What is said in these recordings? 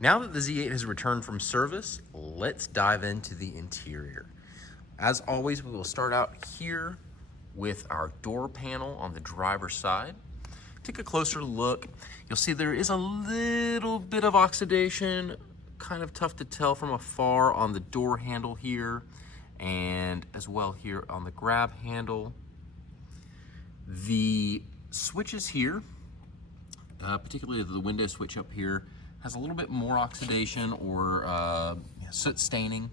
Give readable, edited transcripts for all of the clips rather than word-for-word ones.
Now that the Z8 has returned from service, let's dive into the interior. As always, we will start out here with our door panel on the driver's side. Take a closer look. You'll see there is a little bit of oxidation, kind of tough to tell from afar on the door handle here, and as well here on the grab handle. The switches here, particularly the window switch up here, has a little bit more oxidation or soot staining.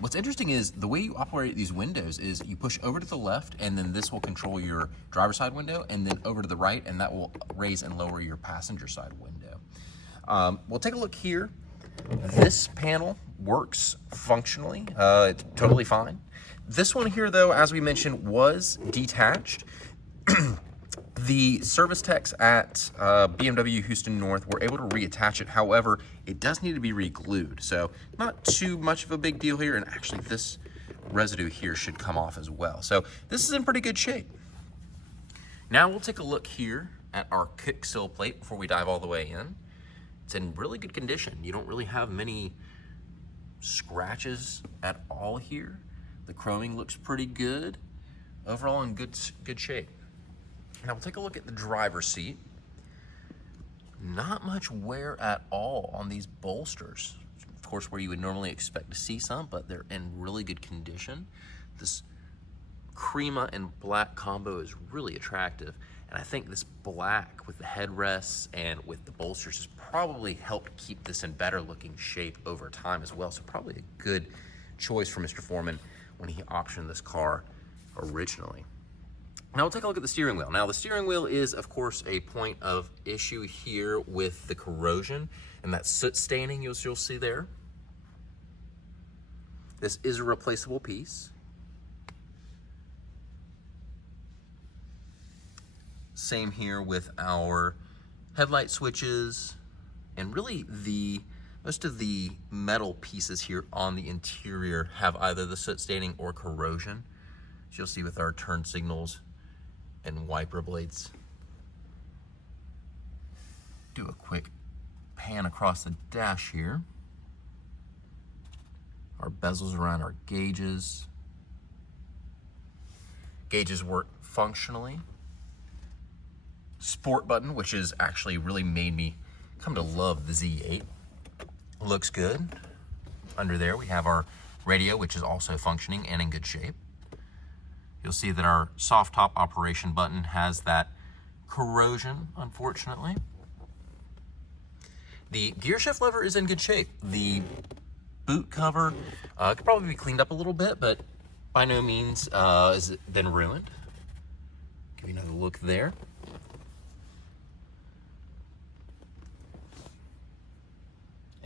What's interesting is the way you operate these windows is you push over to the left, and then this will control your driver's side window, and then over to the right, and that will raise and lower your passenger side window. We'll take a look here. This panel works functionally. It's totally fine. This one here, though, as we mentioned, was detached. The service techs at BMW Houston North were able to reattach it. However, it does need to be re-glued, so not too much of a big deal here. And actually, this residue here should come off as well. So this is in pretty good shape. Now we'll take a look here at our kick sill plate before we dive all the way in. It's in really good condition. You don't really have many scratches at all here. The chroming looks pretty good. Overall in good shape. Now we'll take a look at the driver's seat. Not much wear at all on these bolsters. Of course, where you would normally expect to see some, but they're in really good condition. This crema and black combo is really attractive. And I think this black with the headrests and with the bolsters has probably helped keep this in better looking shape over time as well. So probably a good choice for Mr. Foreman when he optioned this car originally. Now we'll take a look at the steering wheel. Now the steering wheel is, of course, a point of issue here with the corrosion and that soot staining you'll see there. This is a replaceable piece. Same here with our headlight switches, and really most of the metal pieces here on the interior have either the soot staining or corrosion, as you'll see with our turn signals and wiper blades. Do a quick pan across the dash here. Our bezels around our gauges. Gauges work functionally. Sport button, which has actually really made me come to love the Z8. Looks good. Under there we have our radio, which is also functioning and in good shape. You'll see that our soft top operation button has that corrosion, unfortunately. The gear shift lever is in good shape. The boot cover could probably be cleaned up a little bit, but by no means has it been ruined. Give you another look there.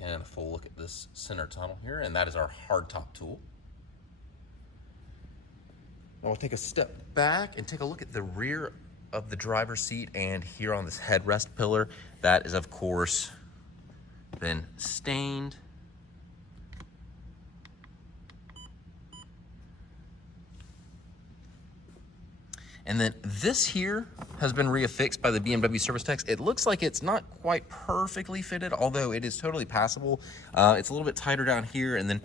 And a full look at this center tunnel here, and that is our hardtop tool. Now we'll take a step back and take a look at the rear of the driver's seat, and here on this headrest pillar, that is of course been stained. And then this here has been reaffixed by the BMW service techs. It looks like it's not quite perfectly fitted, although it is totally passable. It's a little bit tighter down here, and then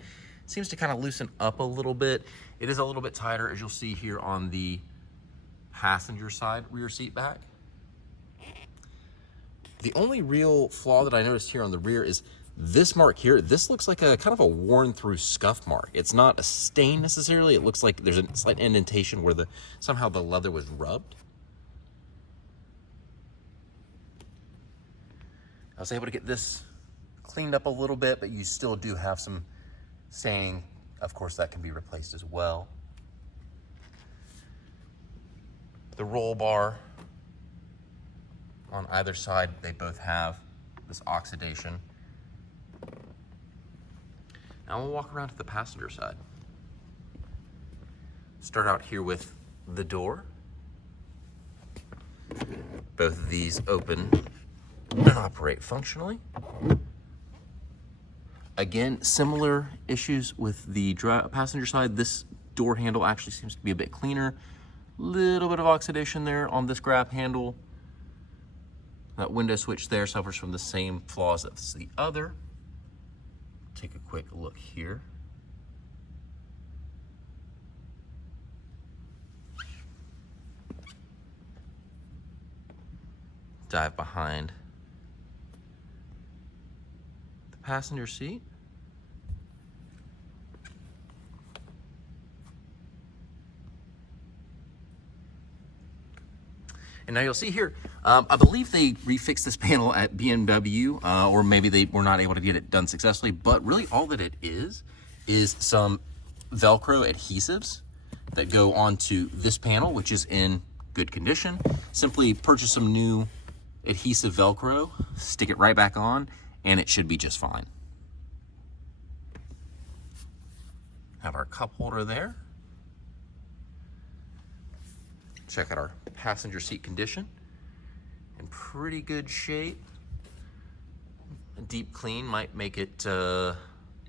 seems to kind of loosen up a little bit. It is a little bit tighter, as you'll see here on the passenger side rear seat back. The only real flaw that I noticed here on the rear is this mark here. This looks like a kind of a worn through scuff mark. It's not a stain necessarily. It looks like there's a slight indentation where somehow the leather was rubbed. I was able to get this cleaned up a little bit, but you still do have some staining. Of course, that can be replaced as well. The roll bar on either side, they both have this oxidation. Now we'll walk around to the passenger side. Start out here with the door. Both of these open and operate functionally. Again, similar issues with the passenger side. This door handle actually seems to be a bit cleaner. Little bit of oxidation there on this grab handle. That window switch there suffers from the same flaws as the other. Take a quick look here. Dive behind the passenger seat. And now you'll see here, I believe they refixed this panel at BMW, or maybe they were not able to get it done successfully, but really all that it is some Velcro adhesives that go onto this panel, which is in good condition. Simply purchase some new adhesive Velcro, stick it right back on, and it should be just fine. Have our cup holder there. Check out our passenger seat condition. In pretty good shape. A deep clean might make it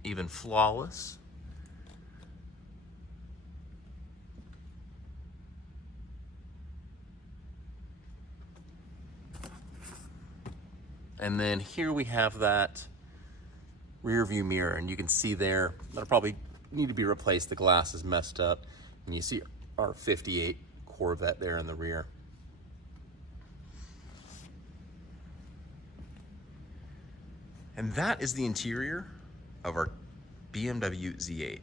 even flawless. And then here we have that rear view mirror, and you can see there, that'll probably need to be replaced. The glass is messed up. And you see our 58 Corvette there in the rear. And that is the interior of our BMW Z8.